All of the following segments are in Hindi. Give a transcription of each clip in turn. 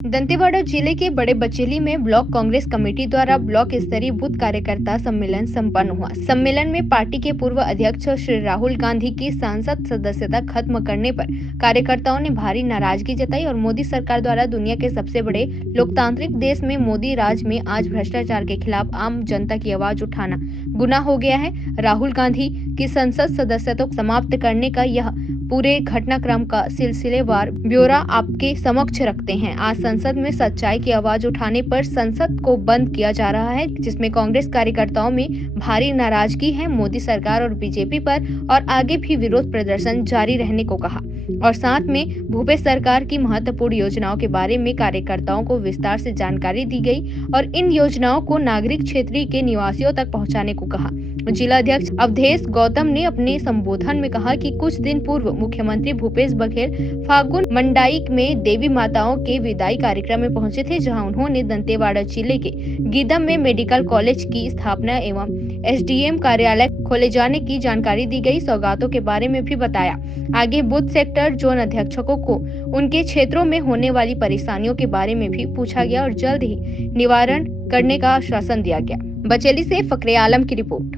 दंतेवाड़ा जिले के बड़े बचेली में ब्लॉक कांग्रेस कमेटी द्वारा ब्लॉक स्तरीय बूथ कार्यकर्ता सम्मेलन संपन्न हुआ। सम्मेलन में पार्टी के पूर्व अध्यक्ष श्री राहुल गांधी की सांसद सदस्यता खत्म करने पर कार्यकर्ताओं ने भारी नाराजगी जताई और मोदी सरकार द्वारा दुनिया के सबसे बड़े लोकतांत्रिक देश में मोदी राज में आज भ्रष्टाचार के खिलाफ आम जनता की आवाज उठाना गुनाह हो गया है। राहुल गांधी की संसद सदस्यता को समाप्त करने का यह पूरे घटनाक्रम का सिलसिलेवार ब्यौरा आपके समक्ष रखते हैं। आज संसद में सच्चाई की आवाज उठाने पर संसद को बंद किया जा रहा है, जिसमें कांग्रेस कार्यकर्ताओं में भारी नाराजगी है। मोदी सरकार और बीजेपी पर और आगे भी विरोध प्रदर्शन जारी रहने को कहा और साथ में भूपेश सरकार की महत्वपूर्ण योजनाओं के बारे में कार्यकर्ताओं को विस्तार से जानकारी दी गई और इन योजनाओं को नागरिक क्षेत्र के निवासियों तक पहुंचाने को कहा। जिला अध्यक्ष अवधेश गौतम ने अपने संबोधन में कहा कि कुछ दिन पूर्व मुख्यमंत्री भूपेश बघेल फागुन मंडाई में देवी माताओं के विदाई कार्यक्रम में पहुंचे थे, जहां उन्होंने दंतेवाड़ा जिले के गीदम में मेडिकल कॉलेज की स्थापना एवं एसडीएम कार्यालय खोले जाने की जानकारी दी गई। सौगातों के बारे में भी बताया। आगे बूथ सेक्टर जोन अध्यक्षकों को उनके क्षेत्रों में होने वाली परेशानियों के बारे में भी पूछा गया और जल्द ही निवारण करने का आश्वासन दिया गया। बचेली से फकरे आलम की रिपोर्ट।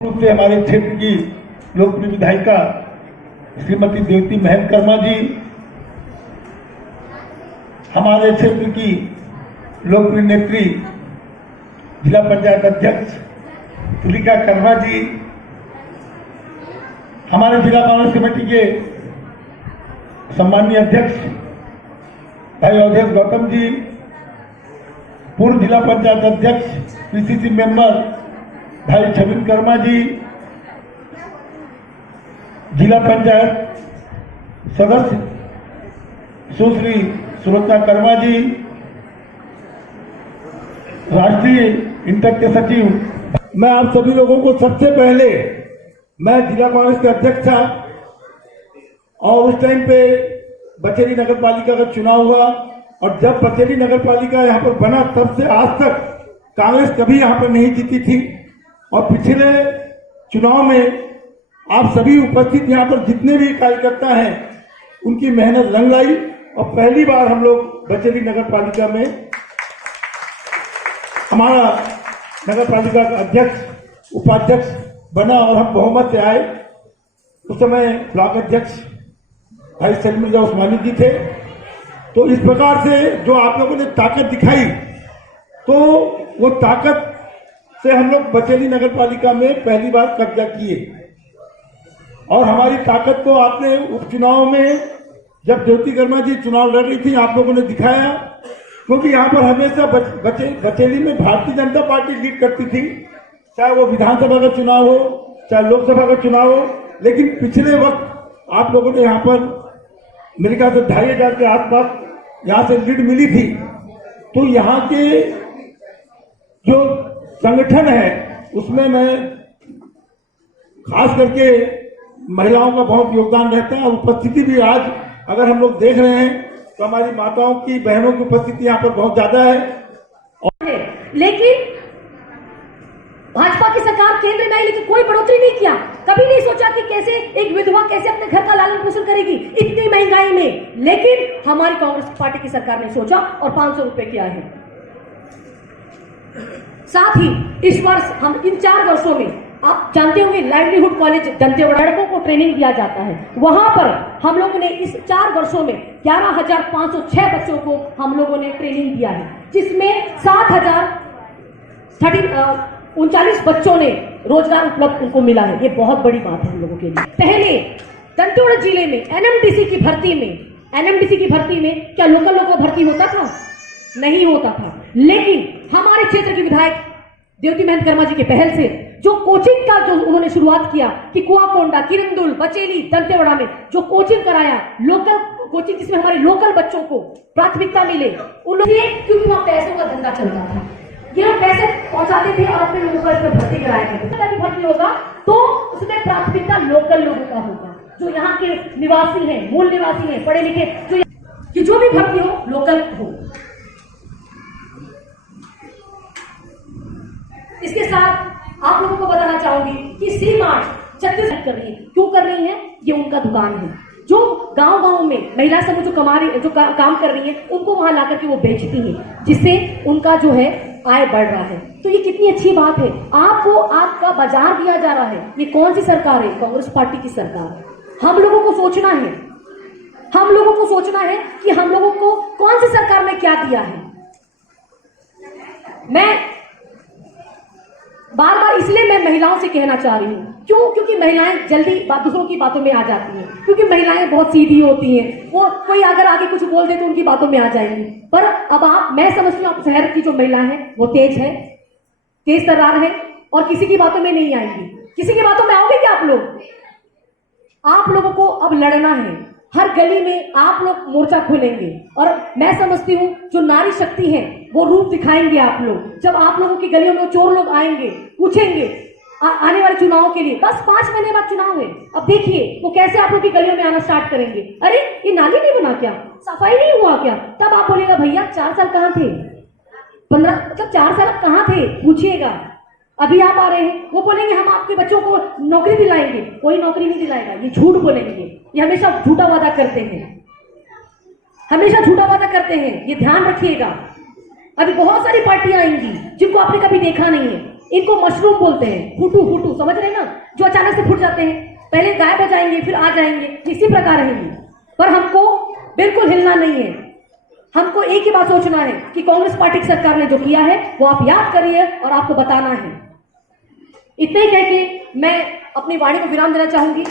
से हमारे क्षेत्र की लोकप्रिय विधायिका श्रीमती देवती महंत कर्मा जी, हमारे क्षेत्र की लोकप्रिय नेत्री जिला पंचायत अध्यक्ष तुलिका कर्मा जी, हमारे जिला कांग्रेस कमेटी के सम्माननीय अध्यक्ष भाई अवधेश गौतम जी, पूर्व जिला पंचायत अध्यक्ष पीसीसी मेंबर भाई छबिन कर्मा जी, जिला पंचायत सदस्य सुश्री सुरक्षा कर्मा जी, राष्ट्रीय इंटक के सचिव, मैं आप सभी लोगों को सबसे पहले, मैं जिला कांग्रेस के अध्यक्ष था और उस टाइम पे बचेली नगर पालिका का चुनाव हुआ और जब बचेली नगर पालिका यहाँ पर बना तब से आज तक कांग्रेस कभी यहाँ पर नहीं जीती थी और पिछले चुनाव में आप सभी उपस्थित यहाँ पर जितने भी कार्यकर्ता हैं उनकी मेहनत रंग लाई और पहली बार हम लोग बचेली नगर पालिका में हमारा नगर पालिका का अध्यक्ष उपाध्यक्ष बना और हम बहुमत से आए। उस समय ब्लॉक अध्यक्ष भाई सलीम उस्मानी जी थे। तो इस प्रकार से जो आप लोगों ने ताकत दिखाई, तो वो ताकत से हम लोग बचेली नगर पालिका में पहली बार कब्जा किए और हमारी ताकत को आपने उपचुनाव में जब ज्योति कर्मा जी चुनाव लड़ रही थी आप लोगों ने दिखाया, क्योंकि यहाँ पर हमेशा बचेली में भारतीय जनता पार्टी लीड करती थी, चाहे वो विधानसभा का चुनाव हो चाहे लोकसभा का चुनाव हो। लेकिन पिछले वक्त आप लोगों ने यहाँ पर मेरे ख्याल से 2500 के आसपास यहाँ से लीड मिली थी। तो यहाँ के जो संगठन है उसमें मैं खास करके महिलाओं का बहुत योगदान रहता है और उपस्थिति भी आज अगर हम लोग देख रहे हैं तो हमारी माताओं की बहनों की उपस्थिति यहाँ पर बहुत ज्यादा है। लेकिन भाजपा की सरकार केंद्र में आई लेकिन कोई बढ़ोतरी नहीं किया। कभी नहीं सोचा कि कैसे एक विधवा कैसे अपने घर का लालन पोषण करेगी इतनी महंगाई में, लेकिन हमारी कांग्रेस पार्टी की सरकार ने सोचा और 500 रुपए किया है। साथ ही इस वर्ष हम इन 4 वर्षों में आप जानते होंगे लाइवलीहुड कॉलेज दंतेवाड़ा लड़कों को ट्रेनिंग दिया जाता है। वहां पर हम लोगों ने इस 4 वर्षों में 11,506 बच्चों को हम लोगों ने ट्रेनिंग दिया है, जिसमें 7,039 बच्चों ने रोजगार उपलब्ध उनको मिला है। ये बहुत बड़ी बात है हम लोगों के लिए। पहले दंतेवाड़ा जिले में एनएमडीसी की भर्ती में क्या लोकल लोगों का भर्ती होता था? नहीं होता था। लेकिन हमारे क्षेत्र की विधायक देवती महंत कर्मा जी के पहल से जो कोचिंग का जो उन्होंने शुरुआत किया कि कुआकोंडा, किरंदुल, बचेली, दंतेवाड़ा में जो कोचिंग कराया, लोकल कोचिंग जिसमें हमारे लोकल बच्चों को प्राथमिकता मिले, उन्होंने क्योंकि वहां पैसों का धंधा चलता था, ये लोग पैसे पहुंचाते थे और अपने लोगों को इसमें भर्ती कराया करते। भर्ती होगा तो उसमें प्राथमिकता लोकल लोगों का होगा, जो यहाँ के निवासी हैं, मूल निवासी हैं, पढ़े लिखे, जो भी भर्ती हो लोकल हो। इसके साथ आप लोगों को बताना चाहूंगी कि सी मार्ट 36 कर रही है। क्यों कर रही है? ये उनका दुकान है। जो गांव-गांव में महिला समूह जो काम कर रही है, उनको वहां ला करके वो बेचती हैं, जिससे उनका जो है आय बढ़ रहा है। तो ये कितनी अच्छी बात है। आपको आपका बाजार दिया जा रहा है। ये कौन सी सरकार है? कांग्रेस पार्टी की सरकार है। हम लोगों को सोचना है, हम लोगों को सोचना है कि हम लोगों को कौन सी सरकार ने क्या दिया है। मैं बार बार इसलिए मैं महिलाओं से कहना चाह रही हूं, क्यों? क्योंकि महिलाएं जल्दी दूसरों की बातों में आ जाती हैं, क्योंकि महिलाएं बहुत सीधी होती हैं। वो कोई अगर आगे कुछ बोल दे तो उनकी बातों में आ जाएंगी। पर अब मैं समझती हूँ शहर की जो महिला है वो तेज है, तेज तर्रार है और किसी की बातों में नहीं आएंगी। किसी की बातों में आओगे क्या आप लोग? आप लोगों को अब लड़ना है। हर गली में आप लोग मोर्चा खोलेंगे और मैं समझती हूँ जो नारी शक्ति है वो रूप दिखाएंगे आप लोग। जब आप लोगों की गलियों में चोर लोग आएंगे, पूछेंगे आने वाले चुनाव के लिए, बस 5 महीने बाद चुनाव है, अब देखिए वो कैसे आप लोग की गलियों में आना स्टार्ट करेंगे। अरे ये नाली नहीं बना क्या? सफाई नहीं हुआ क्या? तब आप बोलिएगा भैया 4 साल कहाँ थे? 15 मतलब 4 साल कहाँ थे? पूछिएगा। अभी आप आ रहे हैं, वो बोलेंगे हम आपके बच्चों को नौकरी दिलाएंगे। कोई नौकरी नहीं दिलाएगा, ये झूठ बोलेंगे। ये हमेशा झूठा वादा करते हैं, हमेशा झूठा वादा करते हैं, ये ध्यान रखिएगा। अभी बहुत सारी पार्टियां आएंगी जिनको आपने कभी देखा नहीं है। इनको मशरूम बोलते हैं, फुटू फुटू, समझ रहे ना? जो अचानक से फुट जाते हैं, पहले गायब हो जाएंगे फिर आ जाएंगे, इसी प्रकार रहेंगे। पर हमको बिल्कुल हिलना नहीं है। हमको एक ही बात सोचना है कि कांग्रेस पार्टी की सरकार ने जो किया है वो आप याद करिए और आपको बताना है। इतने ही कह के मैं अपनी वाणी को विराम देना चाहूंगी।